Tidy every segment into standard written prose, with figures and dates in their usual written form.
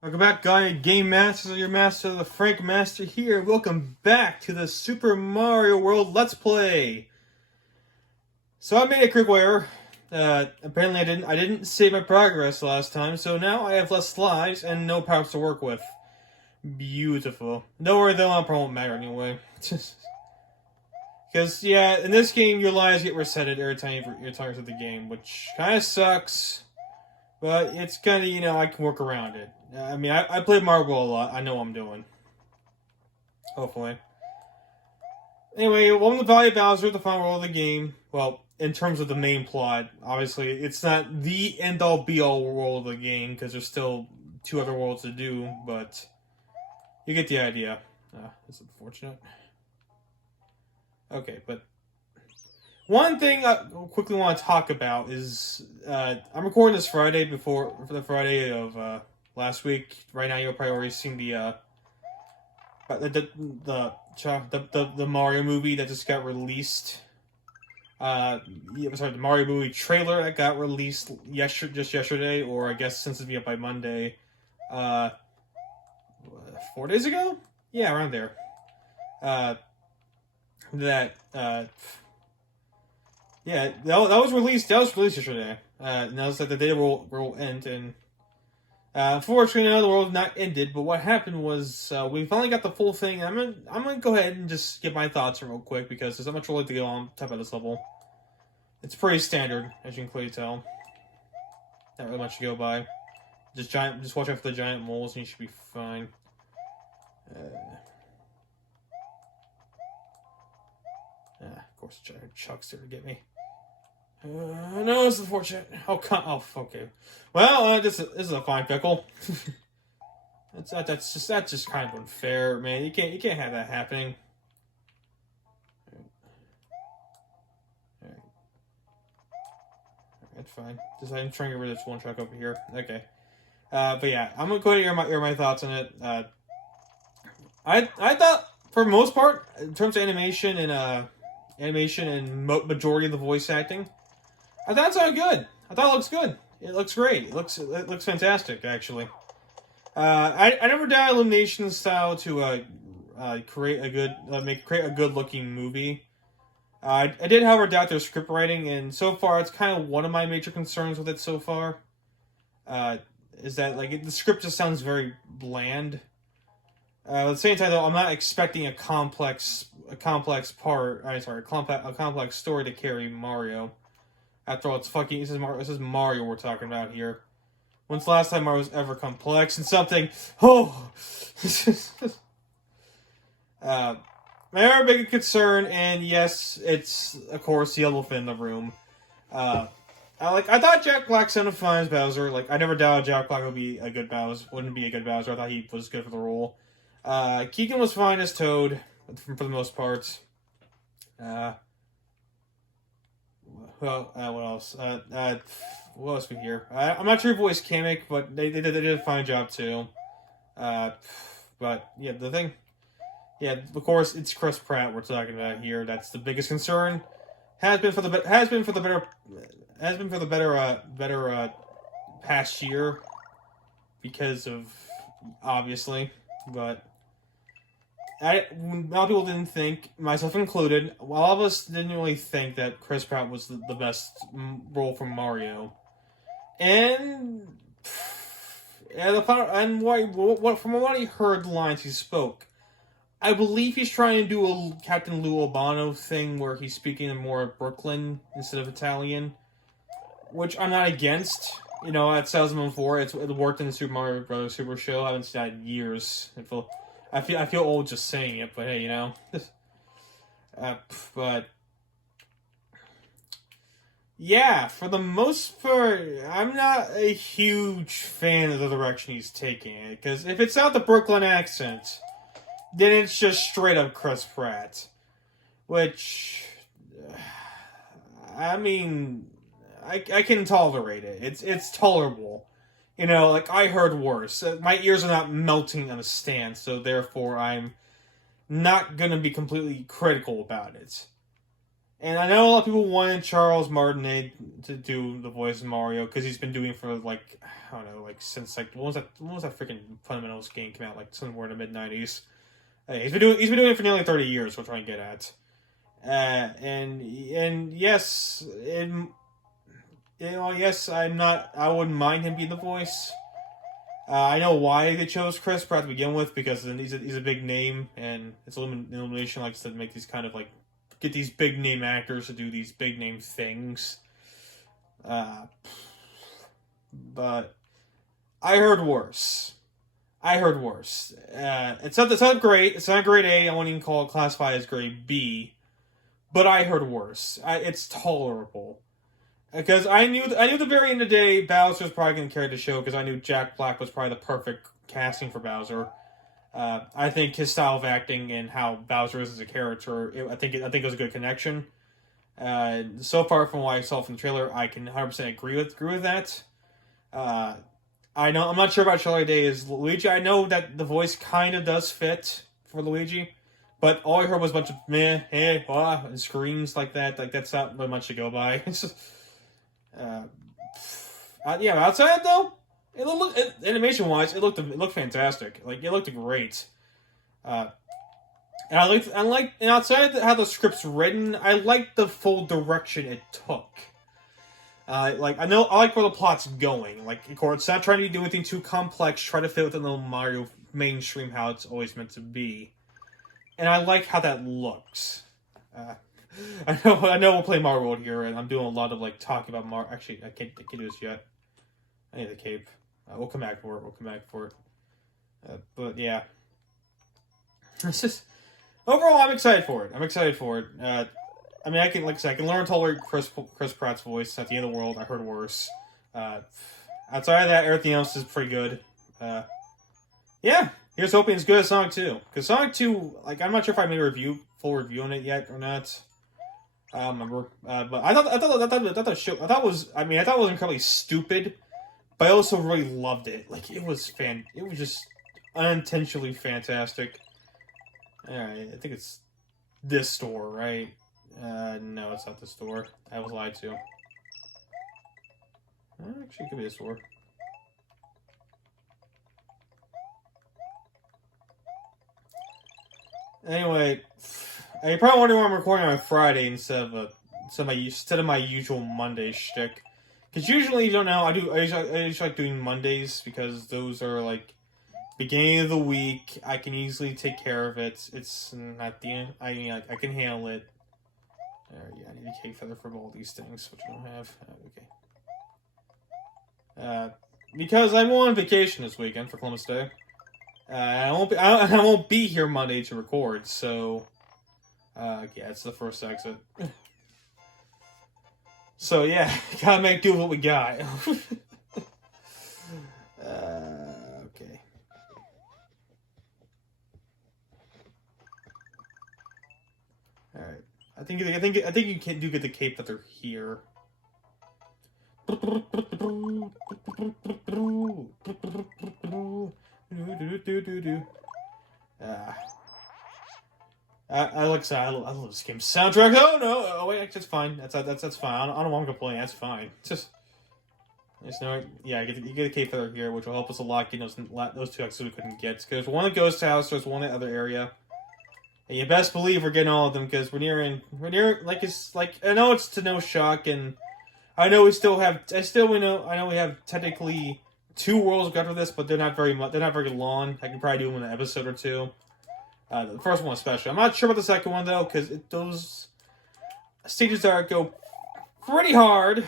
Welcome back, Game Masters. Your master, the Frank Master here. Welcome back to the Super Mario World Let's Play. So I made a critical error. Apparently I didn't save my progress last time, so now I have less lives and no powers to work with. Beautiful. Don't worry though, it probably won't matter anyway. Because, yeah, in this game, your lives get resetted every time you're talking to the game, which kind of sucks. But it's kind of, I can work around it. I mean, I played Mario World a lot. I know what I'm doing. Hopefully. Anyway, welcome to Valley of Bowser, the final world of the game. Well, in terms of the main plot, obviously, it's not the end-all, be-all world of the game, because there's still two other worlds to do, but you get the idea. It's unfortunate. Okay, but one thing I quickly want to talk about is I'm recording this Friday for the Friday of last week. Right now, you'll probably already seen the Mario movie that just got released. The Mario movie trailer that got released just yesterday, or I guess since it'll be up by Monday. 4 days ago? Yeah, around there. Yeah, that was released. That was released yesterday. And that was like the day will end. And unfortunately, the world not ended. But what happened was we finally got the full thing. I'm gonna go ahead and just get my thoughts real quick because there's not much really to go on top of this level. It's pretty standard, as you can clearly tell. Not really much to go by. Just watch out for the giant moles, and you should be fine. Of course, the giant chuck's there to get me. No, this is unfortunate. Oh, okay. Well, this is a fine pickle. That's just kind of unfair, man. You can't have that happening. All right. That's fine. I'm trying to get rid of this one truck over here. Okay. But yeah, I'm gonna go ahead and hear my thoughts on it. I thought for the most part, in terms of animation and majority of the voice acting, I thought it sounded good. I thought it looks good. It looks great. It looks fantastic, actually. I never doubted Illumination's style to create a good looking movie. I did, however, doubt their script writing, and so far, it's kind of one of my major concerns with it so far. Is that the script just sounds very bland. At the same time, though, I'm not expecting a complex story to carry Mario. After all, this is Mario we're talking about here. When's the last time Mario was ever complex in something? Oh! My other big concern, and yes, it's, of course, the elephant in the room. I thought Jack Black sounded fine as Bowser. I never doubted Jack Black wouldn't be a good Bowser. I thought he was good for the role. Keegan was fine as Toad, for the most part. What else? What else we hear? I'm not sure voice Kamek, but they did a fine job too. But yeah, of course, it's Chris Pratt we're talking about here. That's the biggest concern. Has been for the better past year because of obviously, but. A lot of people didn't think, myself included, a lot of us didn't really think that Chris Pratt was the best role for Mario. And from what I heard, the lines he spoke, I believe he's trying to do a Captain Lou Albano thing where he's speaking in more Brooklyn instead of Italian, which I'm not against. At Salesman 4, it worked in the Super Mario Bros. Super Show. I haven't seen that in years. I feel old just saying it, but hey, but yeah, for the most part, I'm not a huge fan of the direction he's taking it. Because if it's not the Brooklyn accent, then it's just straight up Chris Pratt, which I mean, I can tolerate it. It's tolerable. I heard worse. My ears are not melting on a stand, so therefore I'm not going to be completely critical about it. And I know a lot of people wanted Charles Martinet to do the voice of Mario because he's been doing it for like, I don't know, like since like when was that freaking Fundamentals game came out, like somewhere in the mid-90s. He's been doing it for nearly 30 years. We're trying to get at, and yes, yes, I wouldn't mind him being the voice. I know why they chose Chris Pratt to begin with because he's a big name, and it's Illumination likes to make these kind of like get these big name actors to do these big name things. But I heard worse. It's not great. It's not grade A. I wouldn't even call it classify as grade B. But I heard worse. It's tolerable. Because I knew at the very end of the day, Bowser was probably going to carry the show because I knew Jack Black was probably the perfect casting for Bowser. I think his style of acting and how Bowser is as a character, I think it was a good connection. So far from what I saw from the trailer, I can 100% agree with that. I'm not sure about Charlie Day as Luigi. I know that the voice kind of does fit for Luigi, but all I heard was a bunch of meh, hey, wah, and screams like that. Like that's not really much to go by. It's just, yeah. Outside though, animation wise, it looked fantastic. Like it looked great. And and outside how the script's written, I liked the full direction it took. I like where the plot's going. Like, of course, it's not trying to do anything too complex. Try to fit within the Mario mainstream how it's always meant to be, and I like how that looks. I know we'll play Mario World here, and I'm doing a lot of like talking about Mario. Actually, I can't do this yet. I need the cape. We'll come back for it. But yeah, it's just overall, I'm excited for it. I mean, I can learn to tolerate Chris Pratt's voice. At the end of the world, I heard worse. Outside of that, everything else is pretty good. Yeah, here's hoping it's good as Sonic 2. Because Sonic 2, like, I'm not sure if I made a full review on it yet or not. I don't remember. But I thought the show, I thought it was incredibly stupid, but I also really loved it. Like, it was just unintentionally fantastic. Alright, I think it's this store, right? No, it's not the store. I was lied to. Actually, it could be a store. Anyway, you're probably wondering why I'm recording on a Friday instead of my usual Monday shtick. Because usually, if you don't know, I usually like doing Mondays because those are like beginning of the week. I can easily take care of it. It's not the end. I can handle it. Yeah, I need a cake feather for all these things, which I don't have. Okay. Because I'm on vacation this weekend for Columbus Day. I won't be here Monday to record, so yeah, it's the first exit. So yeah, gotta make do with what we got. Okay. All right. I think you can do get the cape feather here. I love this game soundtrack. Oh no! Oh wait, that's fine. That's fine. I don't want to complain. That's fine. Just no. Yeah, you get a cape feather here, which will help us a lot getting those two extras we couldn't get. Because one at Ghost House, there's one in the other area. And you best believe we're getting all of them because we're near I know it's to no shock, and I know we have technically 2 worlds after this, but they're not very long. I can probably do them in an episode or 2. The first one especially. I'm not sure about the second one though, because those stages go pretty hard.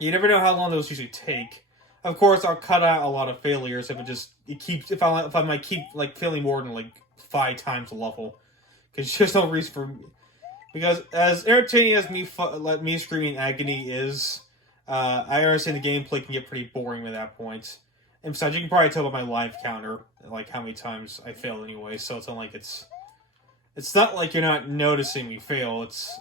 You never know how long those usually take. Of course, I'll cut out a lot of failures if I might keep like failing more than like 5 times the level, because there's no reason for me. Because as entertaining as me screaming agony is, I understand the gameplay can get pretty boring at that point. And besides, you can probably tell by my live counter, like how many times I fail anyway. So it's not like it's not like you're not noticing me fail. It's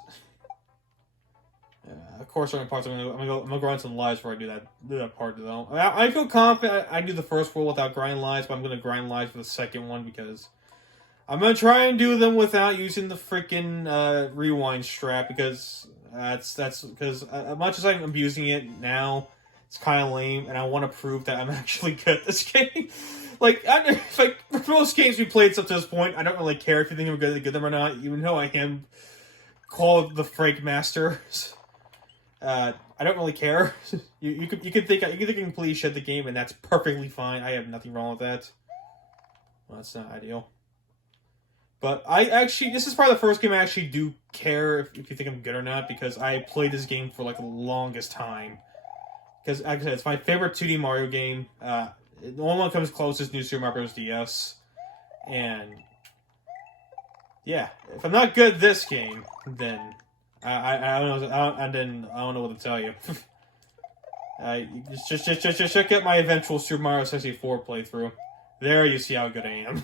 of course, certain parts I'm gonna grind some lives before I do that part though. I feel confident I do the first world without grind lives, but I'm gonna grind lives for the second one because I'm gonna try and do them without using the freaking rewind strap because that's because much as I'm abusing it now, it's kind of lame, and I want to prove that I'm actually good at this game. Like for most games we played up to this point, I don't really care if you think I'm good at them or not, even though I am called the Frank Master. I don't really care. you could think I completely shed the game, and that's perfectly fine. I have nothing wrong with that. Well, that's not ideal. But this is probably the first game I actually do care if you think I'm good or not, because I played this game for like the longest time. Because, like I said, it's my favorite 2D Mario game. The only one that comes close is New Super Mario Bros. DS. And, yeah, if I'm not good at this game, then I don't know. I don't know what to tell you. Just check out my eventual Super Mario 64 playthrough. There you see how good I am.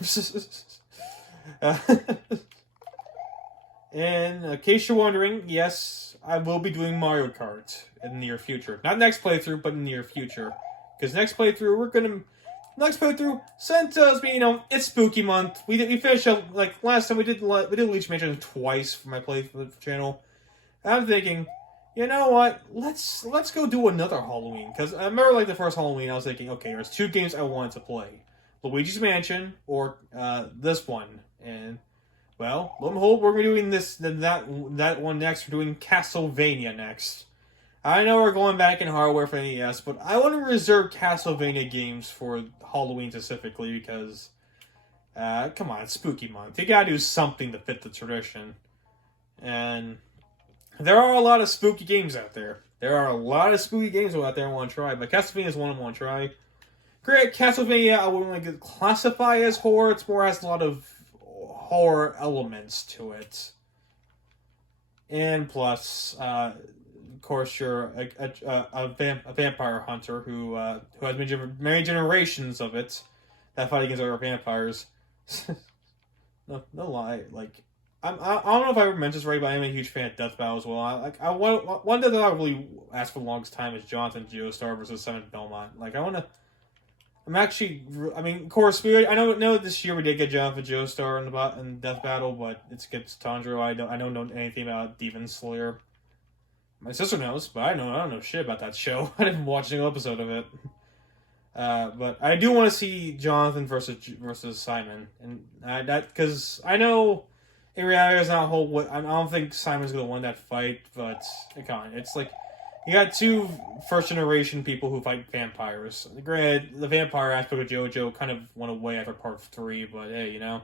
And in case you're wondering, yes, I will be doing Mario Kart in the near future. Not next playthrough, but in the near future. Because next playthrough, Santa tells me, it's spooky month. We finished up, like, last time we did Luigi Mansion twice for my playthrough channel. I'm thinking, you know what, let's go do another Halloween. Because I remember, like, the first Halloween, I was thinking, okay, there's 2 games I wanted to play. Luigi's Mansion, or this one. And, well, lo and behold, we're doing that one next. We're doing Castlevania next. I know we're going back in hardware for NES, but I want to reserve Castlevania games for Halloween specifically because, come on, it's spooky month. You gotta do something to fit the tradition. And there are a lot of spooky games out there. I want to try, but Castlevania is one I want to try. Great, Castlevania, I wouldn't really classify as horror. It's more has a lot of horror elements to it. And plus, of course, you're a vampire hunter who has many generations of it that fight against other vampires. no lie, like I don't know if I ever mentioned this right, but I'm a huge fan of Death Battle as well. One that I really asked for the longest time is Jonathan Geostar versus Simon Belmont. Of course, I know this year we did get Jonathan Joestar in Death Battle, but it's against Tanjiro. I don't know anything about Demon Slayer. My sister knows, but I don't know shit about that show. I didn't watch a single episode of it. But I do want to see Jonathan versus Simon, and because I know in reality there's not a whole. I don't think Simon's gonna win that fight, but come on, it's like. You got 2 first-generation people who fight vampires. Granted, the vampire aspect of JoJo kind of went away after part 3, but hey, Alright,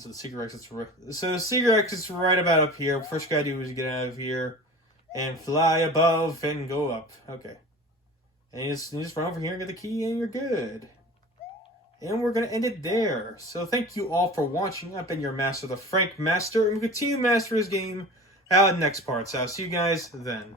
so the secret exit's right about up here. First you gotta do is get out of here and fly above and go up. Okay. And you just run over here and get the key and you're good. And we're going to end it there. So thank you all for watching. I've been your master, the Frank Master, and we'll continue to master his game out in the next part. So I'll see you guys then.